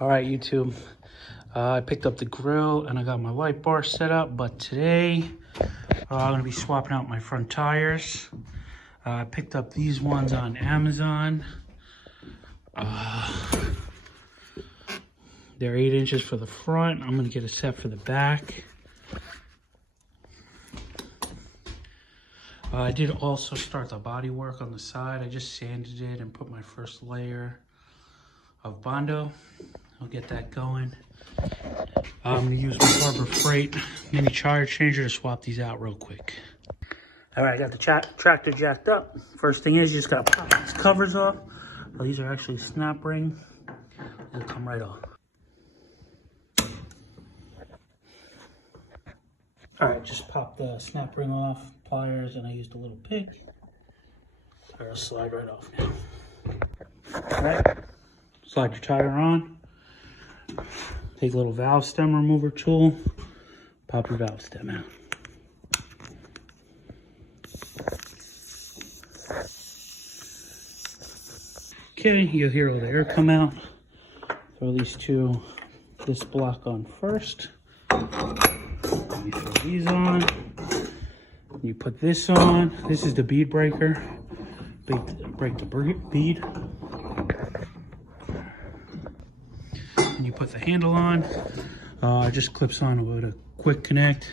All right, YouTube. I picked up the grill and I got my light bar set up, but today I'm gonna be swapping out my front tires. I picked up these ones on Amazon. They're 8 inches for the front. I'm gonna get a set for the back. I did also start the body work on the side. I just sanded it and put my first layer of Bondo. I'll get that going. I'm gonna use my Harbor Freight mini tire changer to swap these out real quick. All right, I got the tractor jacked up. First thing is you just gotta pop these covers off. Well, these are actually snap ring. They'll come right off. All right, just pop the snap ring off, pliers, and I used a little pick. It'll slide right off now. All right, slide your tire on. Take a little valve stem remover tool, pop your valve stem out. Okay, you'll hear all the air come out. Throw this block on first. You throw these on. You put this on. This is the bead breaker. Break the bead. And you put the handle on. It just clips on with a quick connect.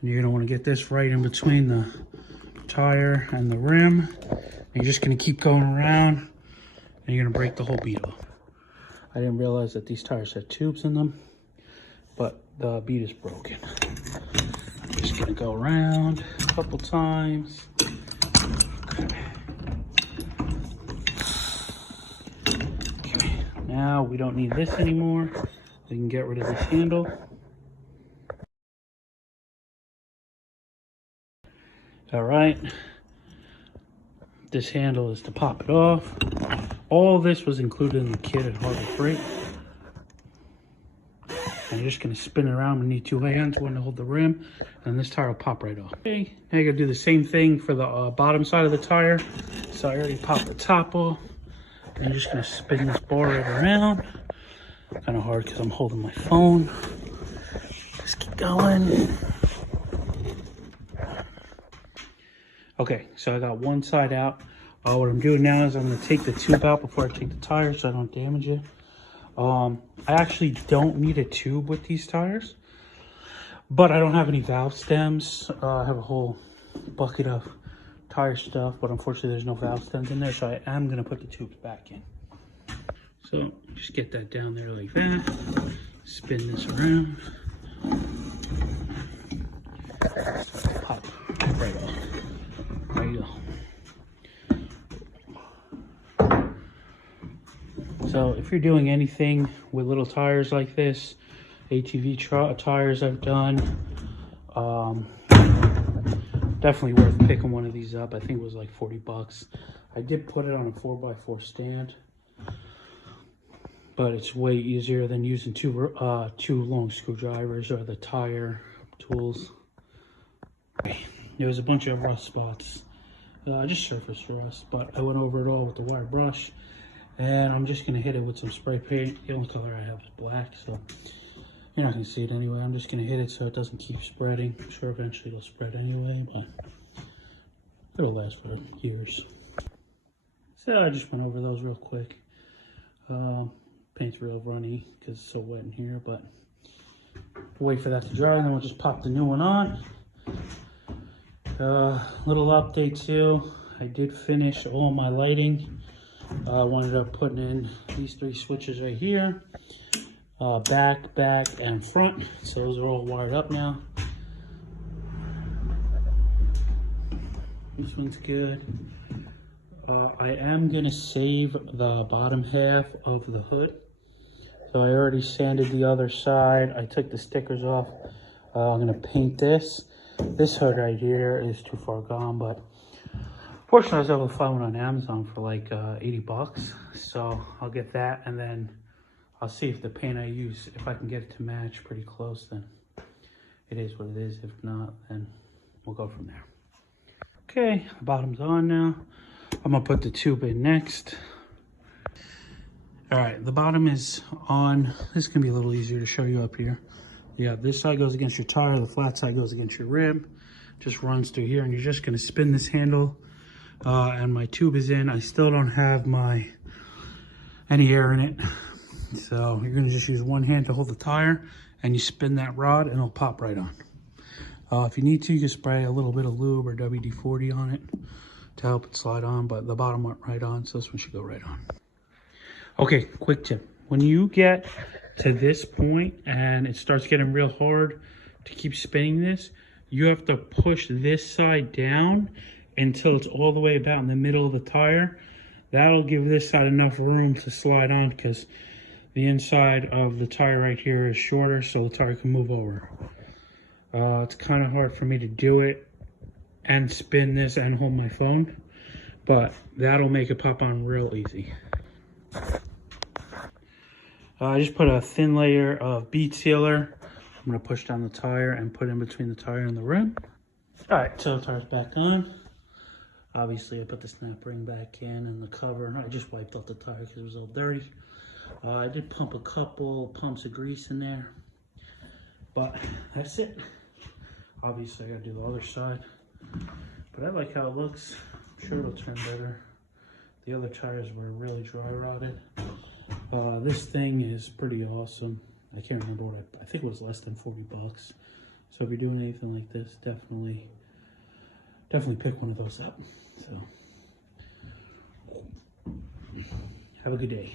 And you're gonna want to get this right in between the tire and the rim. And you're just gonna keep going around and you're gonna break the whole bead off. I didn't realize that these tires had tubes in them, but the bead is broken. I'm just gonna go around a couple times. Okay, now we don't need this anymore. We can get rid of this handle. All right, this handle is to pop it off. All this was included in the kit at Harbor Freight. And you're just gonna spin it around. We need 2 hands, one to hold the rim, and this tire will pop right off. Okay, now you're gonna do the same thing for the bottom side of the tire. So I already popped the top off. And you're just gonna spin this bar right around. Kind of hard because I'm holding my phone. Just keep going. Okay, so I got one side out. What I'm doing now is I'm gonna take the tube out before I take the tire so I don't damage it. I actually don't need a tube with these tires, but I don't have any valve stems. I have a whole bucket of tire stuff, but unfortunately there's no valve stems in there, so I am gonna put the tubes back in. So just get that down there like that. Spin this around. So pop right off. There you go. So if you're doing anything with little tires like this, ATV tires I've done, definitely worth picking one of these up. I think it was like 40 bucks. I did put it on a 4x4 stand, but it's way easier than using two long screwdrivers or the tire tools. There was a bunch of rust spots, just surface rust, but I went over it all with the wire brush. And I'm just gonna hit it with some spray paint. The only color I have is black, so you're not gonna see it anyway. I'm just gonna hit it so it doesn't keep spreading. I'm sure eventually it'll spread anyway, but it'll last for years. So I just went over those real quick. Paint's real runny because it's so wet in here, but wait for that to dry and then we'll just pop the new one on. Little update too. I did finish all my lighting. I ended up putting in these 3 switches right here, back, and front. So those are all wired up now. This one's good. I am gonna save the bottom half of the hood. So I already sanded the other side. I took the stickers off. I'm gonna paint this. This hood right here is too far gone, but fortunately, I was able to find one on Amazon for like 80 bucks. So I'll get that, and then I'll see if the paint I use, if I can get it to match pretty close, then it is what it is. If not, then we'll go from there. Okay, the bottom's on now. I'm gonna put the tube in next. All right, the bottom is on. This can be a little easier to show you up here. Yeah, this side goes against your tire, the flat side goes against your rim. Just runs through here, and you're just gonna spin this handle. And my tube is in. I still don't have any air in it. So you're gonna just use one hand to hold the tire, and you spin that rod and it'll pop right on. If you need to, you can spray a little bit of lube or WD-40 on it to help it slide on, but the bottom went right on, so this one should go right on. Okay, quick tip. When you get to this point and it starts getting real hard to keep spinning this, you have to push this side down until it's all the way about in the middle of the tire. That'll give this side enough room to slide on because the inside of the tire right here is shorter, so the tire can move over. It's kind of hard for me to do it and spin this and hold my phone, but that'll make it pop on real easy. I just put a thin layer of bead sealer. I'm gonna push down the tire and put in between the tire and the rim. All right, so the tire's back on. Obviously I put the snap ring back in and the cover. I just wiped off the tire because it was all dirty. I did pump a couple pumps of grease in there, but that's it. Obviously I gotta do the other side, but I like how it looks. I'm sure it'll turn better. The other tires were really dry rotted. This thing is pretty awesome. I can't remember what I think it was less than 40 bucks. So if you're doing anything like this, definitely pick one of those up. So have a good day.